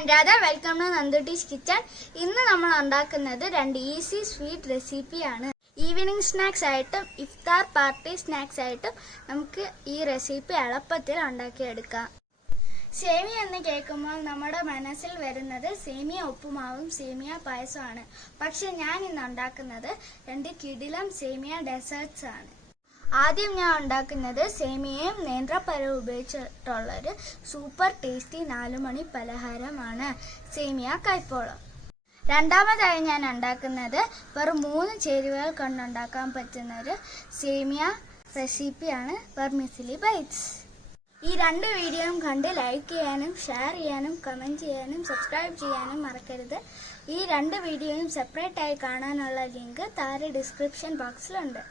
ഞാൻ Radha. Welcome to Nanduttis kitchen. ഇന്ന് നമ്മൾ ഉണ്ടാക്കുന്നത് രണ്ട് ഈസി സ്വീറ്റ് റെസിപ്പിയാണ്. ഈവനിങ് സ്നാക്സ് ആയിട്ടും ഇഫ്താർ പാർട്ടി സ്നാക്സ് ആയിട്ടും നമുക്ക് ഈ റെസിപ്പി എളുപ്പത്തിൽ ഉണ്ടാക്കിയെടുക്കാം. സേമിയ എന്ന് കേൾക്കുമ്പോൾ നമ്മുടെ മനസ്സിൽ വരുന്നത് സേമിയ ഉപ്പുമാവും സേമിയ പായസമാണ്. പക്ഷെ ഞാൻ ഇന്ന് ഉണ്ടാക്കുന്നത് രണ്ട് കിടിലം സേമിയ ഡെസേർട്സ് ആണ്. ആദ്യം ഞാൻ ഉണ്ടാക്കുന്നത് സേമിയയും നേന്ത്രപ്പഴവും ഉപയോഗിച്ചിട്ടുള്ളൊരു സൂപ്പർ ടേസ്റ്റി 4 മണി പലഹാരമാണ് സേമിയ കൈപ്പോളം. രണ്ടാമതായി ഞാൻ ഉണ്ടാക്കുന്നത് വെറും 3 ചേരുവകൾ കൊണ്ടുണ്ടാക്കാൻ പറ്റുന്നൊരു സേമിയ റെസിപ്പിയാണ് വെർമിസെല്ലി ബൈറ്റ്സ്. ഈ 2 വീഡിയോയും കണ്ട് ലൈക്ക് ചെയ്യാനും ഷെയർ ചെയ്യാനും കമൻറ്റ് ചെയ്യാനും സബ്സ്ക്രൈബ് ചെയ്യാനും മറക്കരുത്. ഈ 2 വീഡിയോയും സെപ്പറേറ്റ് ആയി കാണാനുള്ള ലിങ്ക് താഴെ ഡിസ്ക്രിപ്ഷൻ ബോക്സിലുണ്ട്.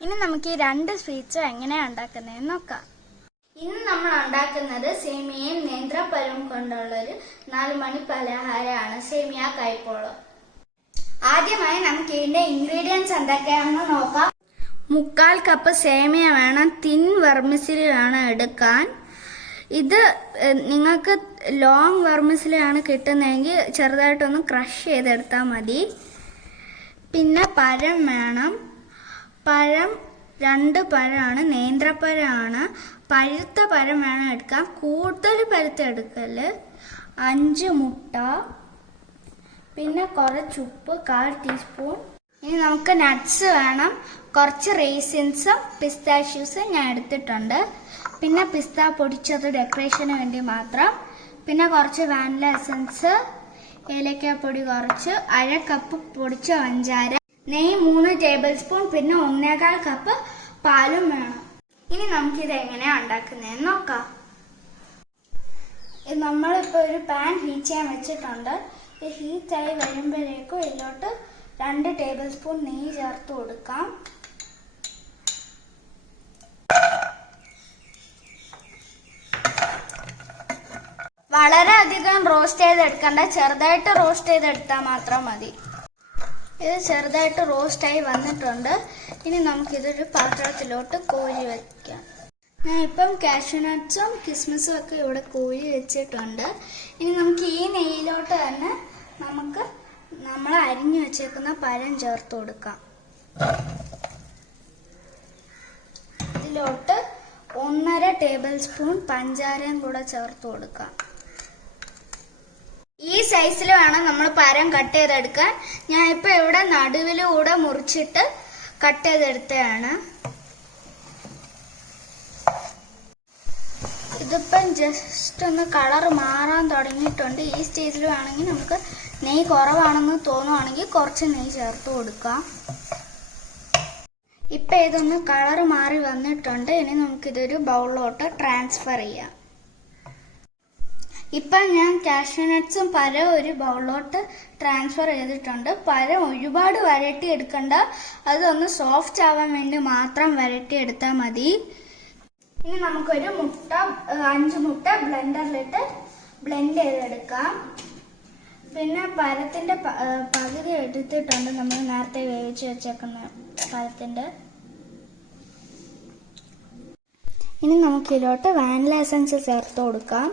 ഇനി നമുക്ക് ഈ 2 സ്വീറ്റ്സും എങ്ങനെയാണ് ഉണ്ടാക്കുന്നതെന്ന് നോക്കാം. ഇന്ന് നമ്മൾ ഉണ്ടാക്കുന്നത് സേമിയയും നേന്ത്രപ്പഴവും കൊണ്ടുള്ളൊരു 4 മണി പലഹാരമാണ് സേമിയ കൈപ്പോളം. ആദ്യമായി നമുക്ക് ഇതിന്റെ ഇൻഗ്രീഡിയൻസ് എന്തൊക്കെയാണെന്ന് നോക്കാം. 3/4 കപ്പ് സേമിയ വേണം. തിൻ വെർമിസെല്ലി വേണം എടുക്കാൻ. ഇത് നിങ്ങൾക്ക് ലോങ് വെർമിസെല്ലി ആണ് കിട്ടുന്നതെങ്കിൽ ചെറുതായിട്ടൊന്ന് ക്രഷ് ചെയ്തെടുത്താൽ മതി. പിന്നെ പഴം വേണം. പഴം 2 പഴമാണ്, നേന്ത്രപ്പഴമാണ്. പഴുത്ത പഴം വേണം എടുക്കാൻ, കൂടുതൽ പഴുത്ത എടുക്കല്. 5 മുട്ട, പിന്നെ കുറച്ച് ഉപ്പ്, 1/4 ടീസ്പൂൺ. ഇനി നമുക്ക് നട്ട്സ് വേണം. കുറച്ച് റേസിൻസും പിസ്താഷ്യൂസും ഞാൻ എടുത്തിട്ടുണ്ട്. പിന്നെ പിസ്ത പൊടിച്ചത് ഡെക്കറേഷന് വേണ്ടി മാത്രം. പിന്നെ കുറച്ച് വാനില എസൻസ്, ഏലക്കാപ്പൊടി കുറച്ച്, 1/2 കപ്പ് പൊടിച്ച പഞ്ചാര, നെയ്യ് 3 ടേബിൾ സ്പൂൺ, പിന്നെ 1/4 കപ്പ് പാലും വേണം. ഇനി നമുക്കിത് എങ്ങനെയാണ് ഉണ്ടാക്കുന്നതെന്ന് നോക്കാം. നമ്മളിപ്പോൾ ഒരു പാൻ ഹീറ്റ് ചെയ്യാൻ വെച്ചിട്ടുണ്ട്. ഇത് ഹീറ്റായി വരുമ്പോഴേക്കും ഇതിലോട്ട് 2 ടേബിൾ സ്പൂൺ നെയ്യ് ചേർത്ത് കൊടുക്കാം. വളരെ അധികം റോസ്റ്റ് ചെയ്തെടുക്കണ്ട, ചെറുതായിട്ട് റോസ്റ്റ് ചെയ്തെടുത്താൽ മാത്രം മതി. ഇത് ചെറുതായിട്ട് റോസ്റ്റായി വന്നിട്ടുണ്ട്. ഇനി നമുക്കിതൊരു പാത്രത്തിലോട്ട് കോരി വയ്ക്കാം. ഞാൻ ഇപ്പം കാഷ്യൂ നട്ട്സും കിസ്മിസും ഒക്കെ ഇവിടെ കോരി വെച്ചിട്ടുണ്ട്. ഇനി നമുക്ക് ഈ നെയ്യിലോട്ട് തന്നെ നമ്മൾ അരിഞ്ഞു വെച്ചേക്കുന്ന പഴം ചേർത്ത് കൊടുക്കാം. ഇതിലോട്ട് 1/2 ടേബിൾ സ്പൂൺ പഞ്ചാരയും കൂടെ ചേർത്ത് കൊടുക്കാം. ഈ സൈസിൽ വേണം നമ്മൾ പഴം കട്ട് ചെയ്തെടുക്കാൻ. ഞാൻ ഇപ്പൊ ഇവിടെ നടുവിലൂടെ മുറിച്ചിട്ട് കട്ട് ചെയ്തെടുത്തതാണ്. ഇതിപ്പം ജസ്റ്റ് ഒന്ന് കളർ മാറാൻ തുടങ്ങിയിട്ടുണ്ട്. ഈ സ്റ്റേജിൽ വേണമെങ്കിൽ നമുക്ക് നെയ്യ് കുറവാണെന്ന് തോന്നുവാണെങ്കിൽ കുറച്ച് നെയ്യ് ചേർത്ത് കൊടുക്കാം. ഇപ്പം ഇതൊന്ന് കളർ മാറി വന്നിട്ടുണ്ട്. ഇനി നമുക്കിതൊരു ബൗളിലോട്ട് ട്രാൻസ്ഫർ ചെയ്യാം. ഇപ്പം ഞാൻ കാഷ്യൂ നട്ട്സും പഴവും ഒരു ബൗളിലോട്ട് ട്രാൻസ്ഫർ ചെയ്തിട്ടുണ്ട്. പഴം ഒരുപാട് വരട്ടി എടുക്കണ്ട, അതൊന്ന് സോഫ്റ്റ് ആവാൻ വേണ്ടി മാത്രം വരട്ടി എടുത്താൽ മതി. ഇനി നമുക്കൊരു 5 മുട്ട ബ്ലെൻഡറിലിട്ട് ബ്ലെൻഡ് ചെയ്തെടുക്കാം. പിന്നെ പഴത്തിന്റെ പകുതി എടുത്തിട്ടുണ്ട്, നമ്മൾ നേരത്തെ വേവിച്ച് വെച്ചേക്കുന്ന പഴത്തിന്റെ. ഇനി നമുക്കിതിലോട്ട് വാനില എസൻസ് ചേർത്ത് കൊടുക്കാം.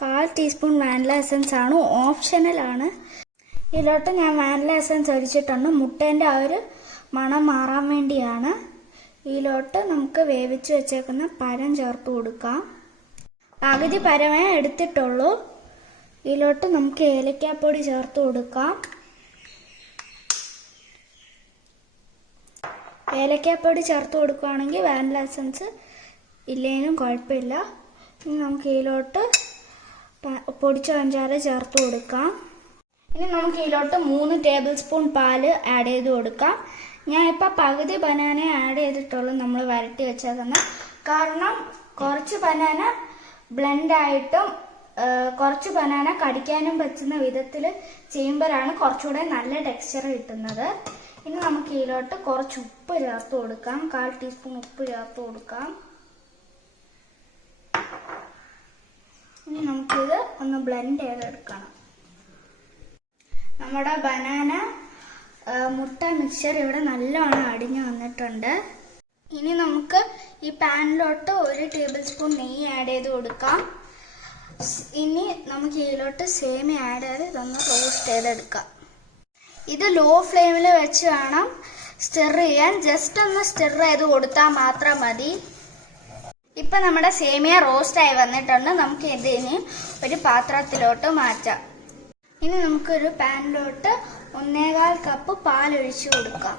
1/4 ടീസ്പൂൺ വാനില എസൻസ് ആണ്, ഓപ്ഷണൽ ആണ്. ഇതിലോട്ട് ഞാൻ വാനില എസൻസ് ഒഴിച്ചിട്ടുണ്ട്. മുട്ടേൻ്റെ ആ ഒരു മണം മാറാൻ വേണ്ടിയാണ്. ഇതിലോട്ട് നമുക്ക് വേവിച്ച് വെച്ചേക്കുന്ന പഴം ചേർത്ത് കൊടുക്കാം. പകുതി പഴമേ എടുത്തിട്ടുള്ളൂ. ഇതിലോട്ട് നമുക്ക് ഏലക്കാപ്പൊടി ചേർത്ത് കൊടുക്കാം. ഏലക്കാപ്പൊടി ചേർത്ത് കൊടുക്കുകയാണെങ്കിൽ വാനില എസൻസ് ഇല്ലെങ്കിലും കുഴപ്പമില്ല. ഇനി നമുക്ക് ഇതിലോട്ട് പൊടിച്ച പഞ്ചാര ചേർത്ത് കൊടുക്കാം. ഇനി നമുക്ക് ഇതിലോട്ട് 3 ടേബിൾ സ്പൂൺ പാല് ആഡ് ചെയ്ത് കൊടുക്കാം. ഞാൻ ഇപ്പം പകുതി ബനാന ആഡ് ചെയ്തിട്ടുള്ളൂ നമ്മൾ വരട്ടി വെച്ചേക്കുന്ന. കാരണം കുറച്ച് ബനാന ബ്ലെൻഡായിട്ടും കുറച്ച് ബനാന കടിക്കാനും പറ്റുന്ന വിധത്തിൽ ചെയ്യുമ്പോഴാണ് കുറച്ചുകൂടെ നല്ല ടെക്സ്ചർ കിട്ടുന്നത്. ഇനി നമുക്ക് ഇതിലോട്ട് കുറച്ച് ഉപ്പ് ചേർത്ത് കൊടുക്കാം. 1/4 ടീസ്പൂൺ ഉപ്പ് ചേർത്ത് കൊടുക്കാം. ഇനി നമുക്കിത് ഒന്ന് ബ്ലെൻഡ് ചെയ്തെടുക്കണം. നമ്മുടെ ബനാന മുട്ട മിക്സ്ചർ ഇവിടെ നല്ലോണം അടിഞ്ഞു വന്നിട്ടുണ്ട്. ഇനി നമുക്ക് ഈ പാനിലോട്ട് 1 ടേബിൾ സ്പൂൺ നെയ്യ് ആഡ് ചെയ്ത് കൊടുക്കാം. ഇനി നമുക്ക് ഇതിലോട്ട് സേമിയ ആഡ് ചെയ്ത് ഇതൊന്ന് റോസ്റ്റ് ചെയ്തെടുക്കാം. ഇത് ലോ ഫ്ലെയിമിൽ വെച്ച് വേണം സ്റ്റിർ ചെയ്യാൻ. ജസ്റ്റ് ഒന്ന് സ്റ്റിർ ചെയ്ത് കൊടുത്താൽ മാത്രം മതി. ഇപ്പം നമ്മുടെ സേമിയ റോസ്റ്റായി വന്നിട്ടുണ്ട്. നമുക്ക് ഇതിന് ഒരു പാത്രത്തിലോട്ട് മാറ്റാം. ഇനി നമുക്കൊരു പാനിലോട്ട് 1.25 കപ്പ് പാലൊഴിച്ച് കൊടുക്കാം.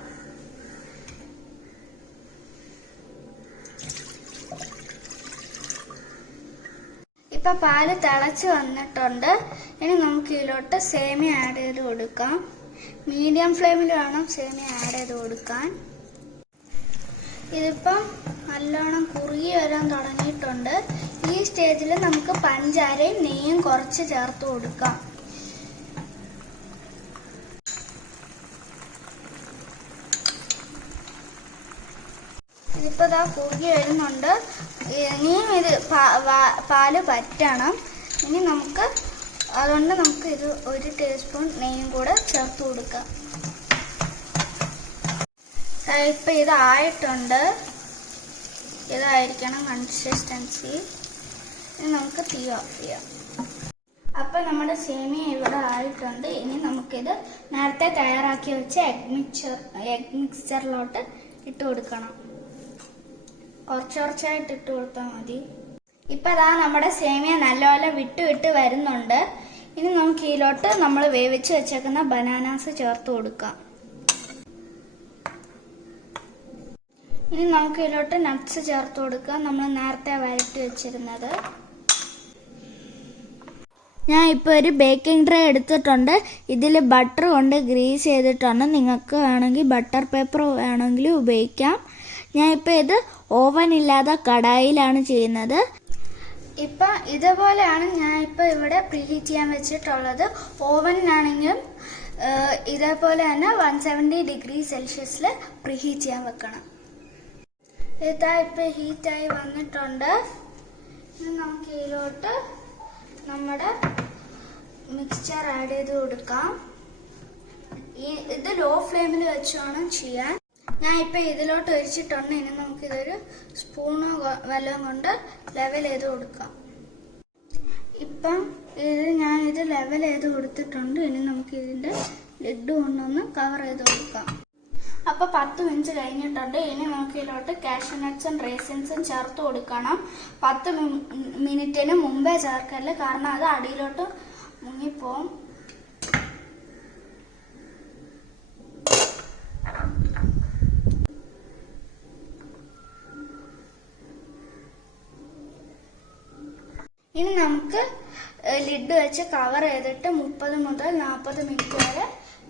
ഇപ്പൊ പാല് തിളച്ച് വന്നിട്ടുണ്ട്. ഇനി നമുക്ക് ഇതിലോട്ട് സേമിയ ആഡ് ചെയ്ത് കൊടുക്കാം. മീഡിയം ഫ്ലെയിമിൽ വേണം സേമിയ ആഡ് ചെയ്ത് കൊടുക്കാൻ. ഇതിപ്പം നല്ലോണം കുറുകി വരാൻ തുടങ്ങിയിട്ടുണ്ട്. ഈ സ്റ്റേജിൽ നമുക്ക് പഞ്ചാരയും നെയ്യും കുറച്ച് ചേർത്ത് കൊടുക്കാം. ഇതിപ്പോ ഇതാ കുറുകി വരുന്നുണ്ട്. ഇനിയും ഇത് പാല് പറ്റണം. ഇനി അതുകൊണ്ട് നമുക്ക് ഇത് 1 ടീസ്പൂൺ നെയ്യും കൂടെ ചേർത്ത് കൊടുക്കാം. ഇപ്പൊ ഇതായിട്ടുണ്ട്. ഇതായിരിക്കണം കൺസിസ്റ്റൻസി. ഇനി നമുക്ക് തീ ഓഫ് ചെയ്യാം. അപ്പൊ നമ്മുടെ സേമിയ ഇവിടെ ആയിട്ടുണ്ട്. ഇനി നമുക്കിത് നേരത്തെ തയ്യാറാക്കി വെച്ച എഗ് മിക്സ്ചറിലോട്ട് ഇട്ട് കൊടുക്കണം. കുറച്ചായിട്ട് ഇട്ട് കൊടുത്താൽ മതി. ഇപ്പൊ അതാ നമ്മുടെ സേമിയ നല്ലപോലെ വിട്ട് വരുന്നുണ്ട്. ഇനി നമുക്ക് ഇതിലോട്ട് നമ്മൾ വേവിച്ച് വെച്ചേക്കുന്ന ബനാനാസ് ചേർത്ത് കൊടുക്കാം. ഇനി നമുക്ക് ഇതിലോട്ട് നട്ട്സ് ചേർത്ത് കൊടുക്കാം, നമ്മൾ നേരത്തെ വരട്ടി വെച്ചിരുന്നത്. ഞാൻ ഇപ്പോൾ ഒരു ബേക്കിംഗ് ട്രേ എടുത്തിട്ടുണ്ട്. ഇതിൽ ബട്ടർ കൊണ്ട് ഗ്രീസ് ചെയ്തിട്ടുണ്ട്. നിങ്ങൾക്ക് വേണമെങ്കിൽ ബട്ടർ പേപ്പർ വേണമെങ്കിൽ ഉപയോഗിക്കാം. ഞാൻ ഇപ്പോൾ ഇത് ഓവൻ ഇല്ലാതെ കടായിലാണ് ചെയ്യുന്നത്. ഇപ്പം ഇതുപോലെയാണ് ഞാൻ ഇപ്പോൾ ഇവിടെ പ്രീഹീറ്റ് ചെയ്യാൻ വെച്ചിട്ടുള്ളത്. ഓവനിലാണെങ്കിലും ഇതേപോലെ തന്നെ 170 ഡിഗ്രി സെൽഷ്യസിൽ പ്രീഹീറ്റ് ചെയ്യാൻ വെക്കണം. ഇതാ ഇപ്പം ഹീറ്റായി വന്നിട്ടുണ്ട്. ഇനി നമുക്ക് ഇതിലോട്ട് നമ്മുടെ മിക്സ്ചർ ആഡ് ചെയ്ത് കൊടുക്കാം. ഇത് ലോ ഫ്ലെയിമിൽ വെച്ച് വേണം ചെയ്യാൻ. ഞാൻ ഇപ്പം ഇതിലോട്ട് ഒഴിച്ചിട്ടുണ്ട്. ഇനി നമുക്കിതൊരു സ്പൂണോ വല്ലതും കൊണ്ട് ലെവൽ ചെയ്ത് കൊടുക്കാം. ഇപ്പം ഞാനിത് ലെവൽ ചെയ്ത് കൊടുത്തിട്ടുണ്ട്. ഇനി നമുക്ക് ഇതിൻ്റെ ലിഡ് കൊണ്ടൊന്ന് കവർ ചെയ്ത് കൊടുക്കാം. അപ്പോൾ 10 മിനിറ്റ് കഴിഞ്ഞിട്ടുണ്ട്. ഇനി നമുക്ക് ഇതിലോട്ട് കാഷ്യൂ നട്ട്സും റേസിൻസും ചേർത്ത് കൊടുക്കണം. 10 മിനിറ്റിന് മുമ്പേ ചേർക്കല്ലേ, കാരണം അത് അടിയിലോട്ട് മുങ്ങിപ്പോവും. ഇനി നമുക്ക് ലിഡ് വെച്ച് കവർ ചെയ്തിട്ട് 30 മുതൽ 40 മിനിറ്റ് വരെ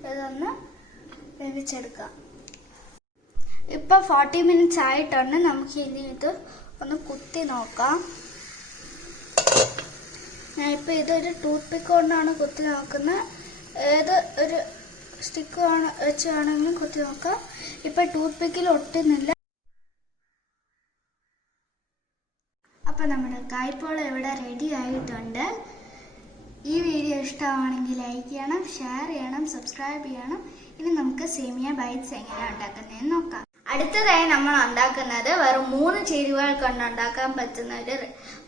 ഇതൊന്ന് വേവിച്ചെടുക്കാം. ഇപ്പോൾ 40 മിനിറ്റ്സ് ആയിട്ടുണ്ട്. നമുക്ക് ഇനി ഇത് ഒന്ന് കുത്തി നോക്കാം. ഞാൻ ഇപ്പോൾ ഇതൊരു ടൂത്ത് പിക്ക് കൊണ്ടാണ് കുത്തി നോക്കുന്നത്. ഏത് ഒരു സ്റ്റിക്ക് വെച്ച് വേണമെങ്കിലും കുത്തി നോക്കാം. ഇപ്പോൾ ടൂത്ത് പിക്കിൽ ഒട്ടുന്നില്ല. അപ്പോൾ നമ്മുടെ കായ്പോള ഇവിടെ റെഡി ആയിട്ടുണ്ട്. ഈ വീഡിയോ ഇഷ്ടമാണെങ്കിൽ ലൈക്ക് ചെയ്യണം, ഷെയർ ചെയ്യണം, സബ്സ്ക്രൈബ് ചെയ്യണം. ഇനി നമുക്ക് സേമിയ ബൈറ്റ്സ് എങ്ങനെയാണ് ഉണ്ടാക്കുന്നതെന്ന് നോക്കാം. അടുത്തതായി നമ്മൾ ഉണ്ടാക്കുന്നത് വെറും 3 ചേരുവകൾ കൊണ്ട് ഉണ്ടാക്കാൻ പറ്റുന്ന ഒരു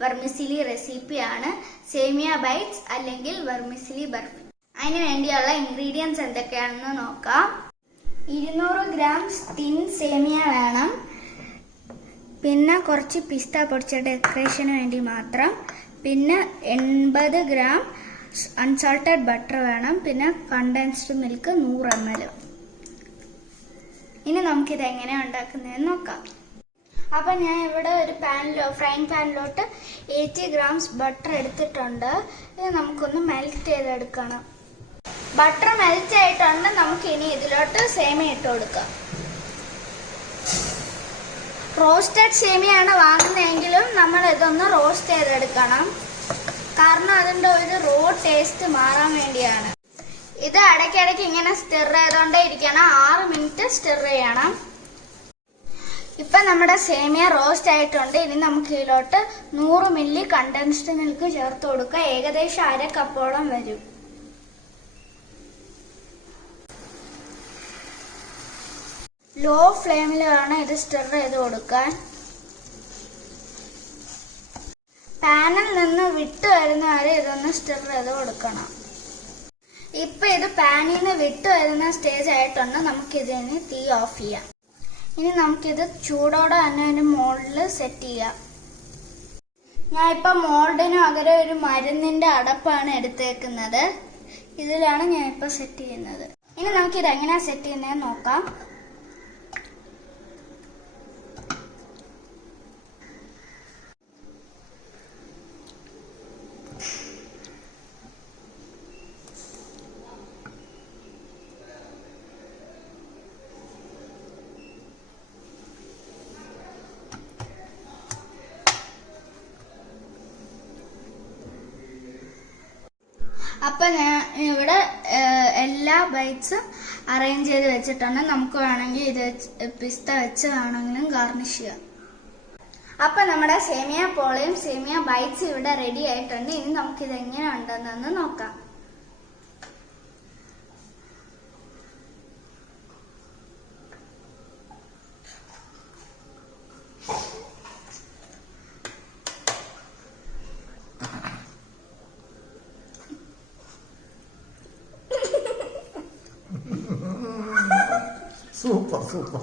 വെർമിസിലി റെസിപ്പിയാണ് സേമിയ ബൈറ്റ്സ് അല്ലെങ്കിൽ വെർമിസിലി ബർഫി. അതിന് വേണ്ടിയുള്ള ഇൻഗ്രീഡിയൻസ് എന്തൊക്കെയാണെന്ന് നോക്കാം. 200 ഗ്രാം ടിൻ സേമിയ വേണം. പിന്നെ കുറച്ച് പിസ്ത പൊടിച്ച ഡെക്കറേഷന് വേണ്ടി മാത്രം. പിന്നെ 80 ഗ്രാം അൺസാൾട്ടഡ് ബട്ടർ വേണം. പിന്നെ കണ്ടൻസ്ഡ് മിൽക്ക് 100 ml. ഇനി നമുക്കിത് എങ്ങനെയാണ് ഉണ്ടാക്കുന്നതെന്ന് നോക്കാം. അപ്പം ഞാൻ ഇവിടെ ഒരു ഫ്രൈങ് പാനിലോട്ട് 80 ഗ്രാംസ് ബട്ടർ എടുത്തിട്ടുണ്ട്. ഇത് നമുക്കൊന്ന് മെൽറ്റ് ചെയ്തെടുക്കണം. ബട്ടർ മെൽറ്റ് ആയിട്ടുണ്ട്. നമുക്ക് ഇനി ഇതിലോട്ട് സേമിയ ഇട്ട് കൊടുക്കാം. റോസ്റ്റഡ് സേമിയാണ് വാങ്ങുന്നതെങ്കിലും നമ്മൾ ഇതൊന്ന് റോസ്റ്റ് ചെയ്തെടുക്കണം, കാരണം അതിൻ്റെ ഒരു റോ ടേസ്റ്റ് മാറാൻ വേണ്ടിയാണ്. ഇത് ഇടയ്ക്കിടയ്ക്ക് ഇങ്ങനെ സ്റ്റിർ ചെയ്തുകൊണ്ടേ ഇരിക്കണം. 6 മിനിറ്റ് സ്റ്റിർ ചെയ്യണം. ഇപ്പം നമ്മുടെ സേമിയ റോസ്റ്റ് ആയിട്ടുണ്ട്. ഇനി നമുക്ക് ഇതിലോട്ട് 100 മില്ലി കണ്ടൻസ്ഡ് മിൽക്ക് ചേർത്ത് കൊടുക്കുക. ഏകദേശം 1/2 കപ്പോളം വരും. ലോ ഫ്ലെയിമിൽ വേണം ഇത് സ്റ്റിർ ചെയ്ത് കൊടുക്കാൻ. പാനിൽ നിന്ന് വിട്ടു വരുന്ന വരെ ഇതൊന്ന് സ്റ്റിർ ചെയ്ത് കൊടുക്കണം. ഇപ്പൊ ഇത് പാനിൽ നിന്ന് വിട്ടു വരുന്ന സ്റ്റേജ് ആയിട്ടുണ്ട്. നമുക്കിതിന് തീ ഓഫ് ചെയ്യാം. ഇനി നമുക്കിത് ചൂടോടെ തന്നെ അതിന്റെ മോൾഡിൽ സെറ്റ് ചെയ്യാം. ഞാൻ ഇപ്പൊ മോൾഡിന് പകരം ഒരു മരുന്നിന്റെ അടപ്പാണ് എടുത്തേക്കുന്നത്. ഇതിലാണ് ഞാൻ ഇപ്പൊ സെറ്റ് ചെയ്യുന്നത്. ഇനി നമുക്കിത് എങ്ങനെയാ സെറ്റ് ചെയ്യുന്നതെന്ന് നോക്കാം. അപ്പൊ ഞാൻ ഇവിടെ എല്ലാ ബൈറ്റ്സും അറേഞ്ച് ചെയ്ത് വെച്ചിട്ടുണ്ട്. നമുക്ക് വേണമെങ്കിൽ ഇത് പിസ്ത വെച്ച് വേണമെങ്കിലും ഗാർണിഷ് ചെയ്യാം. അപ്പൊ നമ്മുടെ സേമിയ പോളയും സേമിയ ബൈറ്റ്സ് ഇവിടെ റെഡി ആയിട്ടുണ്ട്. ഇനി നമുക്കിത് എങ്ങനെ ഉണ്ടെന്ന് നോക്കാം. Super super.